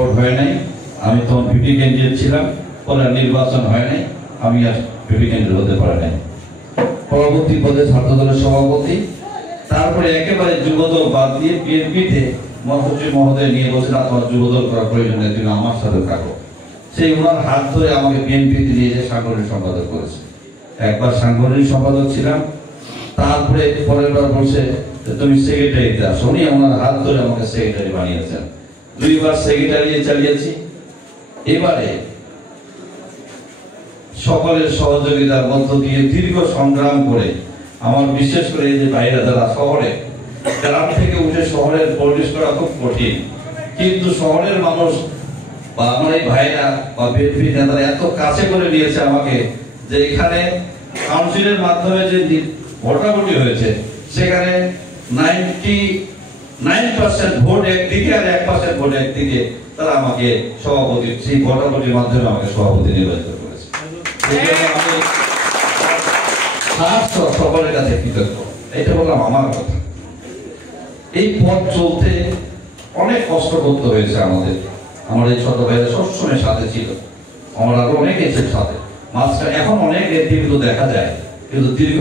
Vote হয় নাই, আমি তখন ভিপি ক্যান্ডিডেট ছিলাম, পরে নির্বাচন হয় নাই, আমি আর ভিপি ক্যান্ডিডেট হতে পারি নাই। পরবর্তী পদে ছাত্র দলের সভাপতি, তারপরে একেবারে যুবদল বাদ দিয়ে বিএনপিতে মহাসচিব মহোদয় নিয়ে বলছেন তোমার যুবদল করার প্রয়োজন নেই, তুমি আমার সাথে থাকো। সেই ওনার হাত ধরে আমাকে বিএনপিতে নিয়ে যে সাংগঠনিক সম্পাদক করেছে। একবার সাংগঠনিক সম্পাদক ছিলাম, তারপরে পরের বার বলছে তুমি সেক্রেটারিতে আসো। উনি ওনার হাত ধরে আমাকে সেক্রেটারি বানিয়েছেন। 2 বার সেক্রেটারি চালিয়েছি। এবারে সকলের সহযোগিতার মধ্য দিয়ে দীর্ঘ সংগ্রাম করে আমার বিশেষ করে এই যে বাইরে যারা শহরে গ্রাম থেকে উঠে শহরের প্রবেশ করা খুব কঠিন, কিন্তু শহরের মানুষ বা আমার এই ভাইরা বা বিএনপি নেতারা এত কাছে করে নিয়েছে আমাকে যে এখানে কাউন্সিলের মাধ্যমে যে ভোটাভুটি হয়েছে সেখানে 99% ভোট একদিকে আর 1% ভোট একদিকে, তারা আমাকে সভাপতি, সেই ভোটাভুটির মাধ্যমে আমাকে সভাপতি নির্বাচিত করেছে। সকলের কাছে কৃতজ্ঞ। এটা বললাম আমার কথা। এই পথ চলতে অনেক কষ্ট করতে হয়েছে আমাদের। আমার এই ছোট ভাইরা সবসময় সাথে ছিল, আমার আরো অনেকে ছিল সাথে। মাঝখানে এখন অনেক নেতৃত্ব দেখা যায়, কিন্তু দীর্ঘ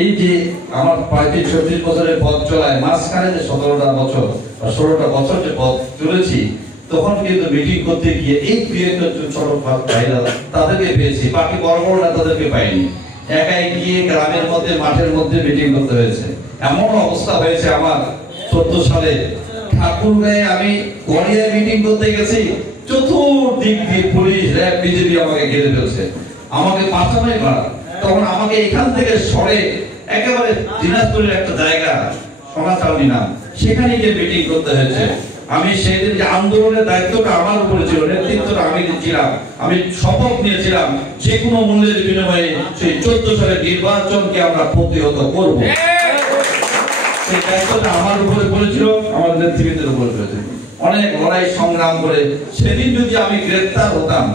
এই যে আমার 35-36 বছরের পথ চলায় মাঝখানে যে 17টা বছর বা 16টা বছর যে পথ চলেছি, তখন কিন্তু মিটিং করতে গিয়ে এই ছোট ভাইরা তাদেরকে পেয়েছি, বাকি বড় বড় নেতাদেরকে পাইনি। একাই গিয়ে গ্রামের মধ্যে মাঠের মধ্যে মিটিং করতে হয়েছে। এমন অবস্থা হয়েছে আমার 14 সালে ঠাকুরগাঁয়ে আমি গড়িয়ায় মিটিং করতে গেছি, চতুর্দিক দিয়ে পুলিশ, র্যাব, বিজেপি আমাকে ঘিরে ফেলছে, আমাকে বাঁচানোই পারা। তখন আমাকে এখান থেকে সরে একেবারে দিনাজপুরের একটা জায়গা সোনাচাউনি নাম, সেখানে গিয়ে মিটিং করতে হয়েছে। আমি সেদিন যে আন্দোলনের দায়িত্বটা আমার উপরে ছিল, নেতৃত্বটা আমি দিচ্ছিলাম, আমি শপথ নিয়েছিলাম যে কোনো মূল্যের বিনিময়ে সেই 14 সালের নির্বাচনকে আমরা প্রতিহত করব। সেই দায়িত্বটা আমার উপরে পড়েছিল, আমার নেতৃত্বের উপরে পড়েছিল। অনেক লড়াই সংগ্রাম করে সেদিন যদি আমি গ্রেফতার হতাম,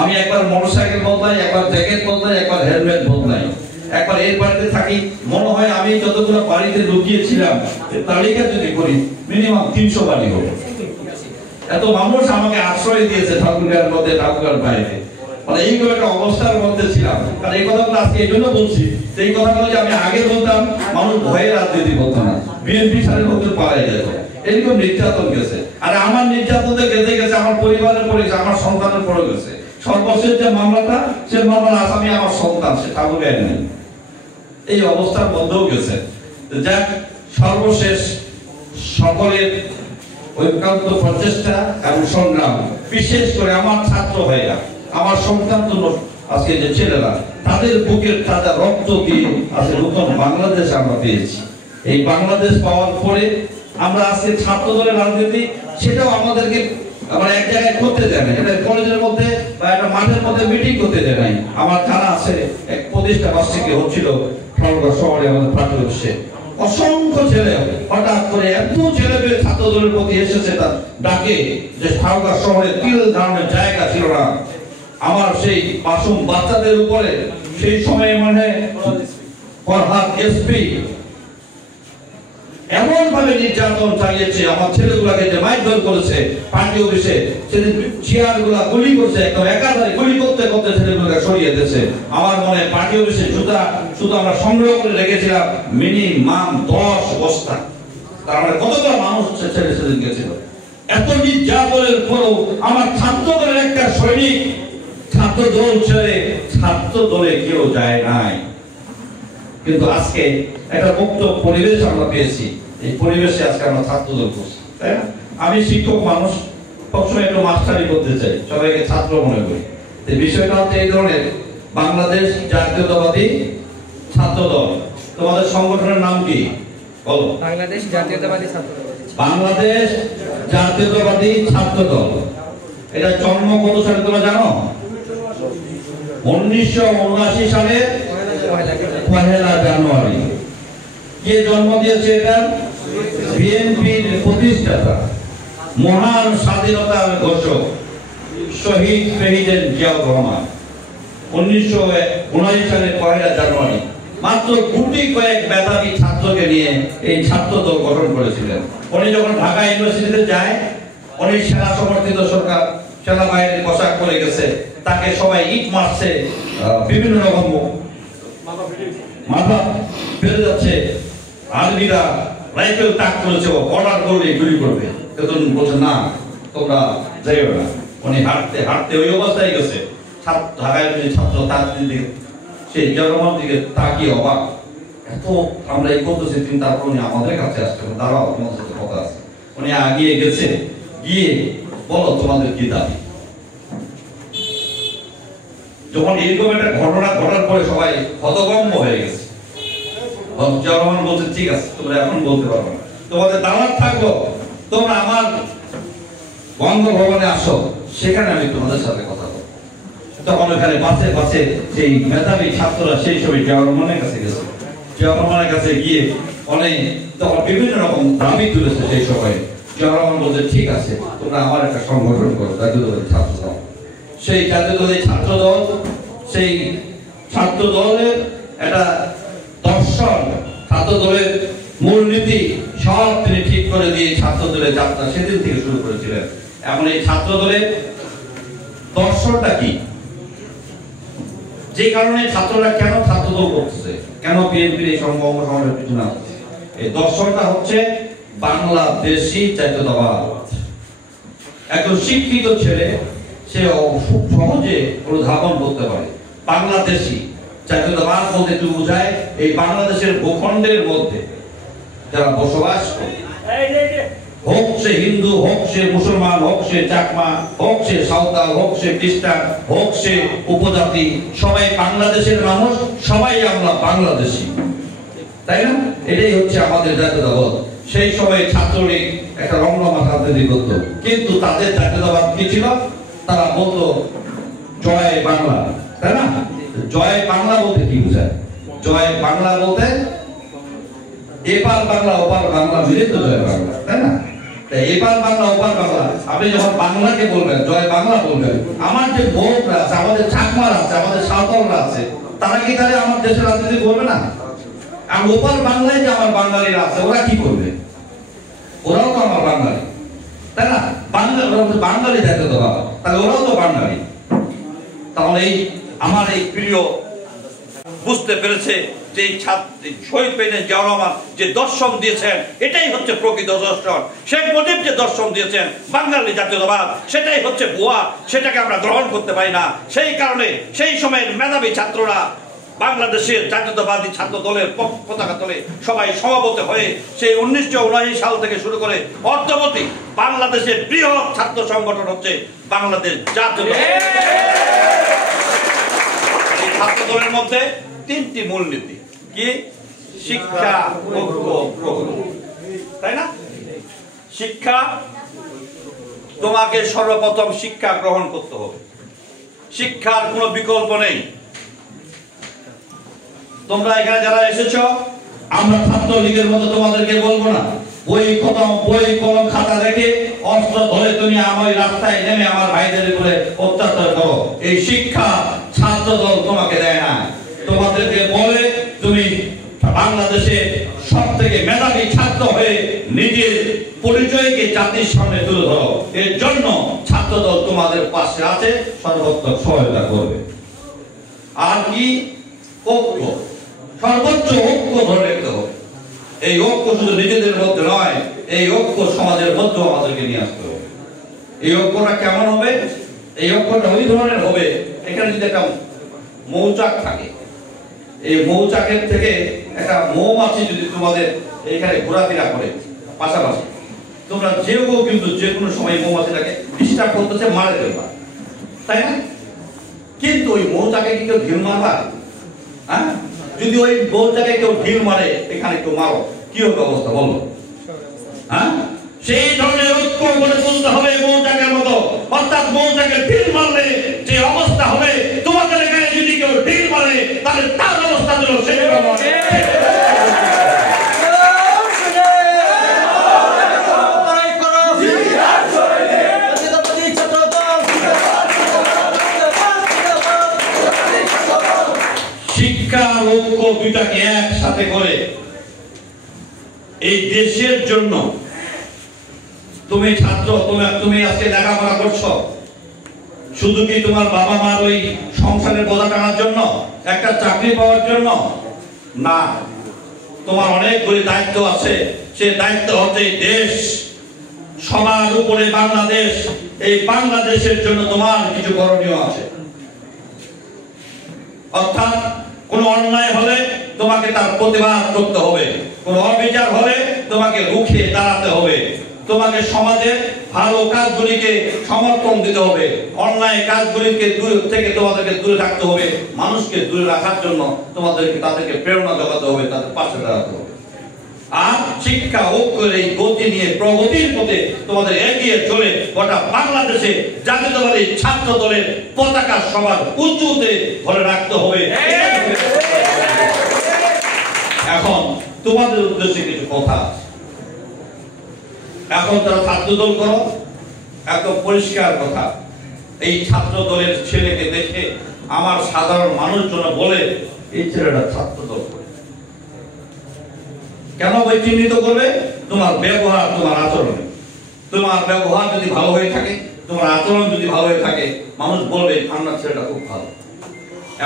আমি একবার মোটরসাইকেল বদলাই, একবার জ্যাকেট বদলাই, একবার হেলমেট বদলাই, একবার এই বাড়িতে থাকি, মনে হয় আমি যতগুলো বাড়িতে লুকিয়েছিলাম তালিকা যদি করি মিনিমাম 300 বাড়ি হবে। এত মানুষ আমাকে আশ্রয় দিয়েছে ঠাকুরগাঁয়ের মধ্যে, ঠাকুরগাঁর বাইরে। মানে এইগুলো একটা অবস্থার মধ্যে ছিলাম। আর এই কথাগুলো আজকে এই জন্য বলছি, এই কথাগুলো যে আমি আগে বলতাম মানুষ ভয়ে রাজনীতি করতো না, বিএনপি সারের মধ্যে পালাই যেত, এরকম নির্যাতন গেছে। আর আমার নির্যাতনতে গেছে গেছে আমার পরিবারের পড়ে গেছে, আমার সন্তানের পড়ে গেছে। সর্বশেষ যে মামলাটা, সে মামলার আসামি আমার সন্তান, সে ঠাকুরগাঁয়ে নেই। এই অবস্থার মধ্যেও গেছে। যাক, সর্বশেষ সকলের ঐক্যান্ত প্রচেষ্টা এবং সংগ্রাম, বিশেষ করে আমার ছাত্র ভাইরা, আমার সন্তান আজকে যে ছেলেরা, তাদের বুকের তাজা রক্ত দিয়ে আজকে নতুন বাংলাদেশ আমরা পেয়েছি। এই বাংলাদেশ পাওয়ার পরে আমরা আজকে ছাত্র দলের রাজনীতি, সেটাও আমাদেরকে আমরা এক জায়গায় করতে দেয় না, এটা কলেজের মধ্যে বা একটা মাঠের মধ্যে মিটিং করতে দেয় নাই। আমার জানা আছে এক প্রতিষ্ঠা বার্ষিকী হচ্ছিল ঠাকুরগাঁও শহরে, আমাদের প্রাথমিক অসংখ্য ছেলে হঠাৎ করে এত ছেলে পেয়ে ছাত্র দলের প্রতি এসেছে তার ডাকে, যে ঠাকুরগাঁও শহরে তিল ধারণের জায়গা ছিল না। আমার সেই মাসুম বাচ্চাদের উপরে সেই সময়ে মানে ফরহাদ এসপি এমন ভাবে নির্যাতন চালিয়েছে, আমার ছেলেগুলাকে যে মারধর করেছে পার্টি অফিসে, সেদিন চেয়ার গুলা গুলি করছে, একদম একাধারে গুলি করতে করতে ছেলেগুলোকে সরিয়ে দিয়েছে। আমার মনে পার্টি অফিসে জুতা শুধু আমরা সংগ্রহ করে রেখেছিলাম মিনিমাম 10 বস্তা। তার মানে কতগুলো মানুষ ছেলে সেদিন গেছিল। এত নির্যাতনের পরেও আমার ছাত্র দলের একটা সৈনিক ছাত্র দল ছেড়ে ছাত্র দলে কেউ যায় নাই। কিন্তু আজকে একটা মুক্ত পরিবেশ আমরা পেয়েছি, এই পরিবেশে আজকে আমরা ছাত্র দল করছি, তাই না? আমি শিক্ষক মানুষ, সবসময় একটু মাস্টারি করতে চাই, সবাইকে ছাত্র মনে করি। এই বিষয়টা হচ্ছে এই ধরনের বাংলাদেশ জাতীয়তাবাদী ছাত্র দল। তোমাদের সংগঠনের নাম কি বলো? বাংলাদেশ জাতীয়তাবাদী ছাত্র দল। বাংলাদেশ জাতীয়তাবাদী ছাত্র দল। এটা জন্ম কত সালে তোমরা জানো? 1979 সালের 1 জানুয়ারি। কে জন্ম দিয়েছে এটা? বিএনপির প্রতিষ্ঠাতা, মহান স্বাধীনতার ঘোষক শহীদ প্রেসিডেন্ট জিয়াউর রহমান 1979 সালের 1 জানুয়ারি মাত্র গুটি কয়েক মেধাবী ছাত্রকে নিয়ে এই ছাত্র দল গঠন করেছিলেন। উনি যখন ঢাকা ইউনিভার্সিটিতে যায়, উনি সেনা সমর্থিত সরকার, সেনাবাহিনীর পোশাক পরে গেছে, তাকে সবাই ইট মারছে, বিভিন্ন রকম মাথা বেড়ে যাচ্ছে, আর্মিরা রাইফেল তাক করেছে, অর্ডার করলে গুলি করবে, তখন বলছে না তোমরা যাইও না। উনি হাঁটতে হাঁটতে ওই অবস্থায় গেছে, ঢাকায় ছাত্র তার দিকে সেই জনগণ দিকে তাকিয়ে অবাক, এত আমরা এই করতেছি, তিনি তারপর উনি আমাদের কাছে আসছেন, দাঁড়াও তোমাদের সাথে কথা আছে। উনি আগিয়ে গেছে, গিয়ে বলো তোমাদের কি দাবি। যখন এরকম একটা ঘটনা ঘটার পরে সবাই হতভম্ব হয়ে গেছে, জনগণ বলছে ঠিক আছে তোমরা এখন বলতে পারবে না, তোমাদের দাওয়াত থাকবো, তোমরা আমার বঙ্গভবনে আসো, সেখানে আমি তোমাদের সাথে কথা বলবো। তখন ওখানে বাসে বাসে সেই মেধাবী ছাত্ররা সেই সময় জিয়াউর রহমানের কাছে গেছে, জিয়াউর রহমানের কাছে গিয়ে অনেক তখন বিভিন্ন রকম দাবি তুলেছে। সেই সময় জিয়াউর রহমান বলছে ঠিক আছে তোমরা আমার একটা সংগঠন করো, জাতীয়তাবাদী ছাত্র দল। সেই জাতীয়তাবাদী ছাত্র দল, সেই ছাত্র দলের একটা দর্শন, ছাত্র দলের মূলনীতি সব তিনি ঠিক করে দিয়ে ছাত্র দলের যাত্রা সেদিন থেকে শুরু করেছিলেন। এখন এই ছাত্র দলের দর্শনটা কি, যে কারণে ছাত্ররা কেন ছাত্র দল করতেছে, কেন বিএনপির এই সংগঠনের পিছনে আসছে, এই দর্শনটা হচ্ছে বাংলাদেশি জাতীয়তাবাদ। একজন শিক্ষিত ছেলে সে খুব সহজে অনুধাবন করতে পারে বাংলাদেশি জাতীয়তাবাদ বলতে কি বোঝায়। এই বাংলাদেশের ভূখণ্ডের মধ্যে যারা বসবাস করে, হোক সে হিন্দু, হোক সে মুসলমান, হোক সে চাকমা, হোক সে সাঁওতাল, হোক সে খ্রিস্টান, হোক সে উপজাতি, সবাই বাংলাদেশের মানুষ, সবাই আমরা বাংলাদেশি, তাই না? এটাই হচ্ছে আমাদের জাতীয়তাবাদ। সেই সময় ছাত্রলীগ একটা রমরমা রাজনীতি করত, কিন্তু তাদের জাতীয়তাবাদ কি ছিল? তারা বলতো জয় বাংলা, তাই না? জয় বাংলা বলতে কি বোঝায়? জয় বাংলা বলতে এপার বাংলা ওপার বাংলা মিলে তো জয় বাংলা, তাই না? এপার বাংলা ওপার বাংলা, আপনি যখন বাংলাকে বলবেন, জয় বাংলা বলবেন, আমার যে বোনরা আছে, আমাদের চাকমারা আছে, আমাদের সাঁওতালরা আছে, তারা কি তাহলে আমার দেশের রাজনীতি করবে না? আর ওপার বাংলায় যে আমার বাঙালিরা আছে, ওরা কি করবে? ওরাও তো আমার বাঙালি, তাই না? বাঙালি জাতীয়তাবাদ, তাহলে ওরাও তো বাঙালি। তাহলে এই আমার এই প্রিয় বুঝতে পেরেছে যে শহীদ প্রেসিডেন্ট জিয়াউর রহমান যে দর্শন দিয়েছেন, এটাই হচ্ছে প্রকৃত দর্শন। শেখ মুজিব যে দর্শন দিয়েছেন বাঙালি জাতীয়তাবাদ, সেটাই হচ্ছে ভুয়া, সেটাকে আমরা গ্রহণ করতে পারি না। সেই কারণে সেই সময়ের মেধাবী ছাত্ররা বাংলাদেশের জাতীয়তাবাদী ছাত্র দলের পতাকা তলে সবাই সমবেত হয়ে সেই 1979 সাল থেকে শুরু করে অদ্যাবধি বাংলাদেশের বৃহৎ ছাত্র সংগঠন হচ্ছে বাংলাদেশ জাতীয়তাবাদী ছাত্র দলের মধ্যে তিনটি মূলনীতি কি? শিক্ষা, ঐক্য, প্রগতি, তাই না? শিক্ষা, তোমাকে সর্বপ্রথম শিক্ষা গ্রহণ করতে হবে, শিক্ষার কোনো বিকল্প নেই। তোমরা এখানে যারা এসেছো, আমরা ছাত্রলীগের মতো তোমাদেরকে বলবো না বই কলম খাতা রেখে অস্ত্র ধরে তুমি আমার রাস্তায় নেমে আমার ভাইদের উপরে অত্যাচার করো। এই শিক্ষা ছাত্র দল তোমাকে দেয় না, তোমাদেরকে বলে তুমি বাংলাদেশে সব থেকে মেধাবী ছাত্র হয়ে নিজের পরিচয়কে জাতির সামনে তুলে ধরো। এর জন্য ছাত্র দল তোমাদের পাশে আছে, সর্বোত্তম সহায়তা করবে। আর কি? ঐক্য, সর্বোচ্চ ঐক্য ধরে রাখতে হবে। এই ঐক্য শুধু নিজেদের মধ্যে নয়, এই ঐক্য সমাজের মধ্যেও আমাদেরকে নিয়ে আসতে হবে। এই ঐক্যটা কেমন হবে? এই ঐক্যটা ওই ধরনের হবে, এখানে যদি একটা মৌচাক থাকে, এই মৌচাকের থেকে একটা মৌমাছি যদি তোমাদের এখানে ঘোরাফেরা করে পাশাপাশি, তোমরা যে কেউ কিন্তু যে কোনো সময় মৌমাছিটাকে ডিস্টার্ব করতেছে, মারে দেবা, তাই না? কিন্তু ওই মৌচাকে কি কেউ ঢিল মারবা? হ্যাঁ, যদি ওই মৌচাকে কেউ ঢিল মারে, এখানে কেউ মারো, কি হবে অবস্থা বলো? হ্যাঁ, সেই ধরনের ঐক্য গড়ে তুলতে হবে মৌচাকের মতো। অর্থাৎ মৌচাকে ঢিল মারলে যে অবস্থা হবে, তোমাদের এখানে যদি কেউ ঢিল মারে, তাহলে তার অবস্থা হলো সেরকম। শিক্ষা ঐক্য দুইটাকে একসাথে করে এই দেশের জন্য তুমি ছাত্র, তুমি আজকে লেখাপড়া করছো শুধু কি তোমার বাবা মার ওই সংসারের বোঝা টানার জন্য, একটা চাকরি পাওয়ার জন্য? না, তোমার অনেকগুলি দায়িত্ব আছে। সে দায়িত্ব হচ্ছে দেশ, সবার উপরে বাংলাদেশ। এই বাংলাদেশের জন্য তোমার কিছু করণীয় আছে। অর্থাৎ কোন অন্যায় হলে তোমাকে তার প্রতিবাদ করতে হবে, কোন অবিচার হলে তোমাকে রুখে দাঁড়াতে হবে, তোমাকে সমাজের ভালো কাজগুলিকে সমর্থন দিতে হবে, অন্যায় কাজগুলিকে দূর থেকে তোমাদেরকে দূরে রাখতে হবে, মানুষকে দূরে রাখার জন্য তাদেরকে প্রেরণা জোগাতে হবে, তাদের পাশে দাঁড়াতে হবে। আর শিক্ষা ঐক্যের এই গতি নিয়ে প্রগতির পথে তোমাদের এগিয়ে চলে গোটা বাংলাদেশে জাতীয়তাবাদী ছাত্র দলের পতাকা সবার উঁচুতে ধরে রাখতে হবে। এখন তোমাদের উদ্দেশ্যে কিছু কথা আছে। এখন তারা ছাত্র দল করো, একদম পরিষ্কার কথা। এই ছাত্র দলের ছেলেকে দেখে আমার সাধারণ মানুষজন বলে এই ছেলেটা ছাত্র দল করে। কেন ভাই চিহ্নিত করবে? তোমার ব্যবহার, তোমার আচরণ। তোমার ব্যবহার যদি ভালো হয়ে থাকে, তোমার আচরণ যদি ভালো হয়ে থাকে, মানুষ বলবে আপনার ছেলেটা খুব ভালো।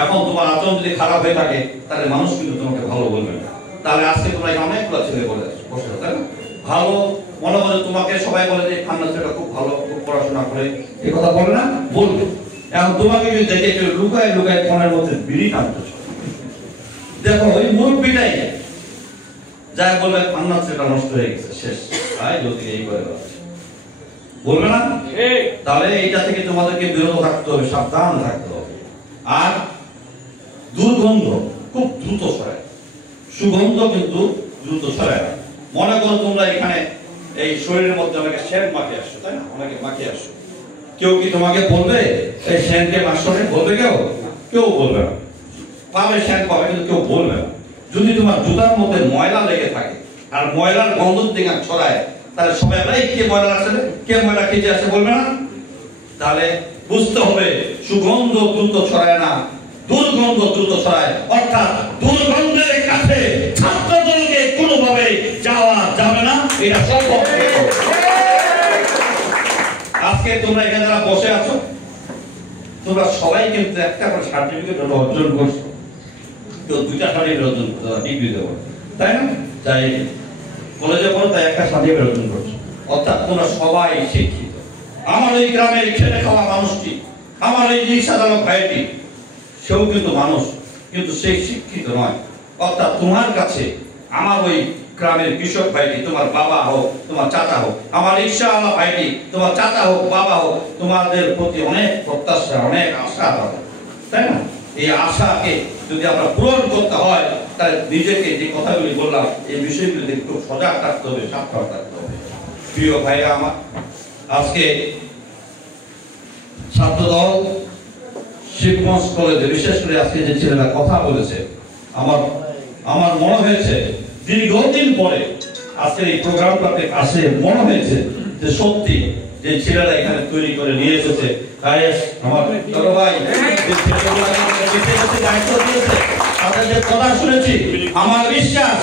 এখন তোমার আচরণ যদি খারাপ হয়ে থাকে, তাহলে মানুষ কিন্তু তোমাকে ভালো বলবে না। তাহলে আজকে তোমরা অনেকগুলো ছেলে বলে বসে, তাই না? ভালো মনে করে তোমাকে সবাই বলে যে আপনার ছেলেটা খুব ভালো, খুব পড়াশোনা করে, এই কথা বলে না? বলবে। এখন তোমাকে যদি দেখে কেউ লুকায় লুকায় ফোনের মধ্যে বিড়ি টানতেছ, দেখো ওই মুরব্বিটাই যাই বলবে আপনার ছেলেটা নষ্ট হয়ে গেছে, শেষ। যদি এই করে বলবে না, তাহলে এইটা থেকে তোমাদেরকে বিরত থাকতে হবে, সাবধান থাকতে হবে। আর দুর্গন্ধ খুব দ্রুত ছড়ায়, সুগন্ধ কিন্তু দ্রুত ছড়ায় না। মনে করো তোমরা এখানে এই শরীরের মধ্যে অনেকে সেন্ট মাখিয়ে আসছো, তাই না? অনেকে মাখিয়ে আসছো, কেউ কি তোমাকে বলবে এই সেন্টকে মাখছো? বলবে কেউ? কেউ বলবে না। পাবে সেন্ট পাবে, কিন্তু কেউ বলবে না। যদি তোমার জুতার মধ্যে ময়লা লেগে থাকে আর ময়লার গন্ধ দিকে ছড়ায়, তাহলে সবাই কে ময়লা আসে, কে ময়লা খেতে আসে বলবে না? তাহলে বুঝতে হবে সুগন্ধ দ্রুত ছড়ায় না, দুর্গন্ধ দ্রুত ছড়ায়। অর্থাৎ দুর্গন্ধের কাছে ছাত্র দলকে কোনোভাবে যাওয়া যাবে না, এটা সম্ভব। আজকে তোমরা এখানে যারা বসে আছো, তোমরা সবাই কিন্তু একটা করে সার্টিফিকেট অর্জন করছো, কেউ দুইটা সার্টিফিকেট অর্জন করছো, ডিগ্রি দেবো, তাই না? তাই কলেজে পড়ো, তাই একটা সার্টিফিকেট অর্জন করছো। অর্থাৎ তোমরা সবাই শিক্ষিত। আমার এই গ্রামের খেটে খাওয়া মানুষটি, আমার এই রিক্সা চালক ভাইটি, সেও কিন্তু মানুষ, কিন্তু সে শিক্ষিত নয়। অর্থাৎ তোমার কাছে আমার ওই গ্রামের কৃষক ভাইটি, তোমার বাবা হোক, তোমার চাচা হোক, আমার রিক্সাওয়ালা ভাইটি, তোমার চাচা হোক, বাবা হোক, তোমাদের প্রতি অনেক প্রত্যাশা, অনেক আশা থাকে, তাই না? এই আশাকে যদি আমরা পূরণ করতে হয়, তাহলে নিজেকে যে কথাগুলি বললাম, এই বিষয়গুলিতে একটু সজাগ থাকতে হবে, সাবধান থাকতে হবে। প্রিয় ভাইরা আমার, আজকে ছাত্র দল শিবগঞ্জ কলেজে বিশেষ করে আজকে যে ছেলেরা কথা বলেছে, আমার মনে হয়েছে দীর্ঘদিন পরে আজকের এই প্রোগ্রামটাতে আসে মনে হয়েছে যে সত্যি যে ছেলেরা এখানে তৈরি করে নিয়ে এসেছে, আমার ছোট ভাই দায়িত্ব দিয়েছে, তাদের যে কথা শুনেছি, আমার বিশ্বাস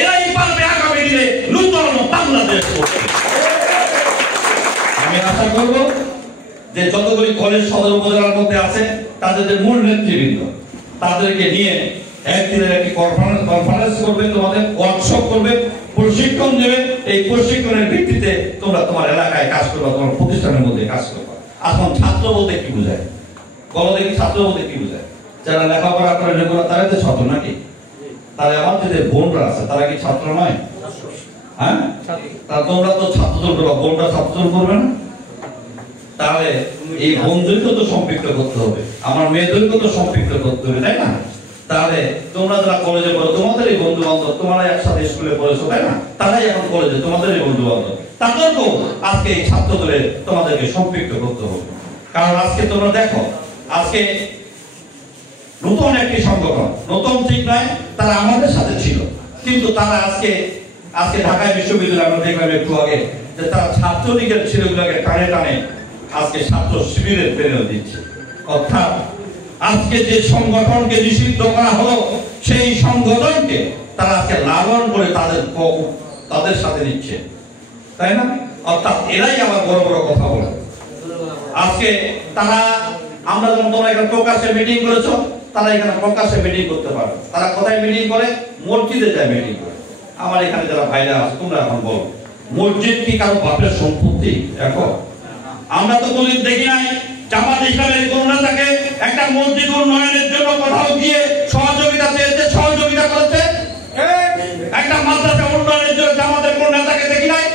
এরাই পারবে আগামী দিনে নূতন বাংলাদেশ করতে। আমি আশা করব যে যতগুলি কলেজ সদর উপজেলার মধ্যে আছে, তাদের যে মূল নেতৃবৃন্দ, তাদেরকে নিয়ে একদিনের একটি কনফারেন্স করবে, তোমাদের ওয়ার্কশপ করবে, প্রশিক্ষণ দেবে। এই প্রশিক্ষণের ভিত্তিতে তোমরা তোমার এলাকায় কাজ করবে, তোমার প্রতিষ্ঠানের মধ্যে কাজ করবে। এখন ছাত্র বলতে কি বোঝায়? বলো দেখি, ছাত্র বলতে কি বোঝায়? যারা লেখাপড়া করে রেগুলার, তারাই তো ছাত্র নাকি? তাহলে আমার যে বোনরা আছে, তারা কি ছাত্র নয়? হ্যাঁ, তা তোমরা তো ছাত্র দল করবে, বোনরা ছাত্র দল করবে না? তাহলে এই বোনদেরকে তো সম্পৃক্ত করতে হবে, আমার মেয়েদেরকে তো সম্পৃক্ত করতে হবে, তাই না? তাহলে তোমরা যারা কলেজে পড়ো, তোমাদেরই বন্ধু বান্ধব, তোমরা একসাথে স্কুলে পড়েছো, তাই না? তারাই এখন কলেজে, তোমাদেরই বন্ধু বান্ধব, তাদেরকেও আজকে এই ছাত্র দলে তোমাদেরকে সম্পৃক্ত করতে হবে। কারণ আজকে তোমরা দেখো, আজকে নতুন একটি সংগঠন, নতুন ঠিক নয়, তারা আমাদের সাথে ছিল, কিন্তু তারা আজকে ঢাকা বিশ্ববিদ্যালয়ে আমরা দেখলাম একটু আগে যে তারা ছাত্রলীগের ছেলেগুলোকে টানে টানে আজকে ছাত্র শিবিরের প্রেরণা দিচ্ছে। অর্থাৎ আজকে যে সংগঠনকে নিষিদ্ধ করা হলো, সেই সংগঠনকে তারা আজকে লালন করে তাদের সাথে নিচ্ছে, তাই না? অর্থাৎ এরাই আমার বড় বড় কথা বলে। আজকে তারা, আমরা যখন তোমরা এখানে প্রকাশ্যে মিটিং করেছো, তারা এখানে প্রকাশ্যে মিটিং করতে পারে। তারা কোথায় মিটিং করে? মসজিদে যায় মিটিং করে। আমার এখানে যারা ভাইরা আছে, তোমরা এখন বলো, মসজিদ কি কারো বাপের সম্পত্তি? এখন আমরা তো কোনদিন দেখি নাই জামাত ইসলামের কোন নেতাকে একটা মসজিদ উন্নয়নের জন্য কোথাও গিয়ে সহযোগিতা চেয়েছে, সহযোগিতা করেছে। একটা মাদ্রাসা উন্নয়নের জন্য জামাতের কোন নেতাকে দেখি নাই।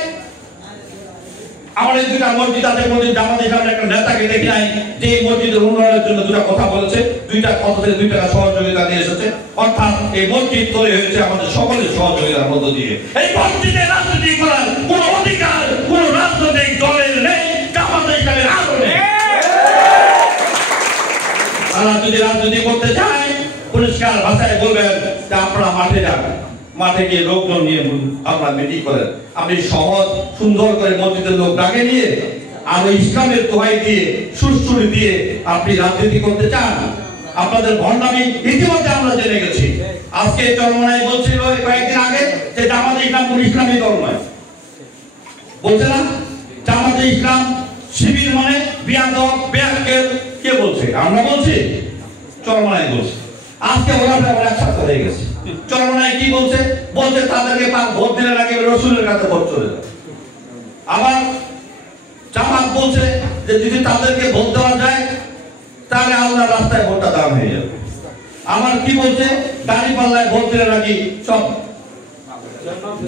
আমাদের দুটা মসজিদ আছে, মসজিদ জামাত ইসলামের একটা নেতাকে দেখি নাই যে এই মসজিদের উন্নয়নের জন্য দুটা কথা বলেছে, দুইটা কথা থেকে 2 টাকা সহযোগিতা দিয়ে এসেছে। অর্থাৎ এই মসজিদ তৈরি হয়েছে আমাদের সকলের সহযোগিতার মধ্য দিয়ে। এই মসজিদে রাজনীতি করার কোনো অধিকার কোনো রাজনৈতিক দলের নেই, জামাত ইসলামের আরো নেই। তারা যদি রাজনীতি করতে চায়, পরিষ্কার ভাষায় বলবেন যে আপনারা মাঠে যান, মাঠে গিয়ে লোকজন নিয়ে আপনারা মিটিং করেন। আপনি সহজ সুন্দর করে মসজিদের লোক ডাকে নিয়ে আর ইসলামের দোহাই দিয়ে সুরসুরি দিয়ে আপনি রাজনীতি করতে চান? আপনাদের ভণ্ডামি ইতিমধ্যে আমরা জেনে গেছি। আজকে চরমনায় বলছিল কয়েকদিন আগে যে জামাতে ইসলাম কোন ইসলামী দল নয়, বলছে না? জামাতে ইসলাম শিবির মানে বিয়াদব বেয়াক্কেল। কে বলছে? আমরা বলছি, চরমনায় বলছে। আজকে ওরা একসাথে হয়ে গেছে। চরমনায় কি বলছে? বলছে তাদেরকে ভোট দিলে নাকি রসুলের কাছে ভোট চলে যাবে। আবার জামাত বলছে যে যদি তাদেরকে ভোট দেওয়া যায় তাহলে আল্লাহ রাস্তায় ভোটটা দাম হয়ে যাবে। আমার কি বলছে? দাঁড়িপাল্লায় ভোট দিলে নাকি সব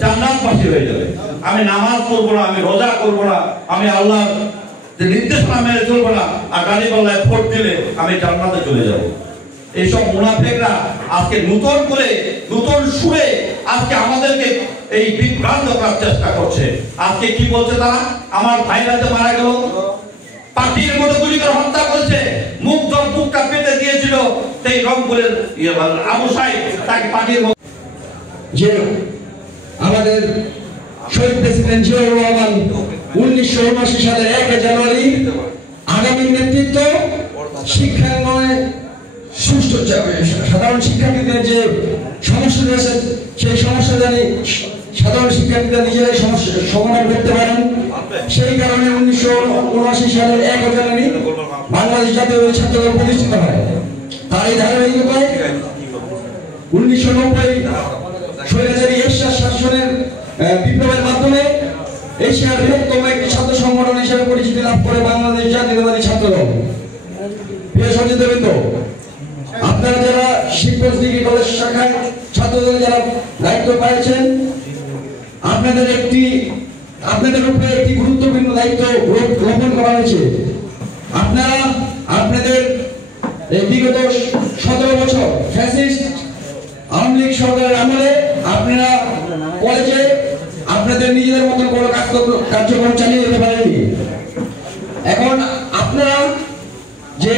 জান্নাতবাসী হয়ে যাবে। আমি নামাজ পড়বো না, আমি রোজা করবো না, আমি আল্লাহর যে নির্দেশনা মেনে চলবো না, আর দাঁড়িপাল্লায় ভোট দিলে আমি জান্নাতে চলে যাব। এইসব মুনাফিকরা আজকে নতুন করে নতুন সুরে আজকে আমাদেরকে এই বিভ্রান্ত করার চেষ্টা করছে। আজকে কি বলছে তারা? আমার ভাইরা যে মারা গেল, পাখির মতো গুলি করে হত্যা করেছে, বুকটা পেতে দিয়েছিল সেই রংপুরের আবু সাইদ, তাকে পাখির মতো। যে আমাদের শহীদ প্রেসিডেন্ট জিয়াউর রহমান 1979 সালের 1 জানুয়ারি আগামী নেতৃত্ব শিক্ষাঙ্গনে সুষ্ঠু সাধারণ শিক্ষার্থীদের যে সমস্যা রয়েছে সেই সমস্যা জানি সাধারণ শিক্ষার্থীরা নিজেরাই সমস্যা সমাধান করতে পারেন। সেই কারণে 1979 সালের 1 জানুয়ারি বাংলাদেশ জাতীয় ছাত্র দল প্রতিষ্ঠিত হয়। তার এই ধারাবাহিকতায় 1990 স্বৈরাচারী এরশাদ শাসনের বিপ্লবের মাধ্যমে এশিয়ার বৃহত্তম একটি ছাত্র সংগঠন হিসেবে পরিচিতি লাভ করে বাংলাদেশ জাতীয়তাবাদী ছাত্র দল। প্রিয় সতীর্থবৃন্দ, আপনারা যারা শিবগঞ্জ ডিগ্রি কলেজ শাখায় ছাত্রদের যারা দায়িত্ব পাইছেন, আপনাদের উপরে একটি গুরুত্বপূর্ণ দায়িত্ব গ্রহণ করা হয়েছে। আপনারা আপনাদের বিগত 17 বছর ফ্যাসিস্ট আওয়ামী লীগ সরকারের আমলে আপনারা কলেজে আপনাদের নিজেদের মতন কোনো কার্যক্রম চালিয়ে যেতে পারেননি। এখন আপনারা যে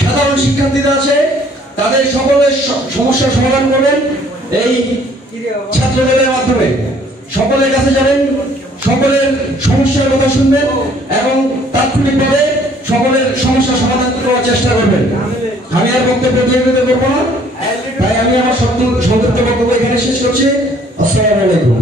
সাধারণ শিক্ষার্থীরা আছে তাদের সকলের সমস্যার সমাধান করবেন এই ছাত্রদলের মাধ্যমে। সকলের কাছে যাবেন, সকলের সমস্যার কথা শুনবেন এবং তাৎক্ষণিকভাবে সকলের সমস্যার সমাধান করার চেষ্টা করবেন। আমি আর বক্তব্য দীর্ঘায়িত করবো না, তাই আমি আমার সংক্ষিপ্ত বক্তব্য এখানে শেষ করছি। আসসালামু আলাইকুম।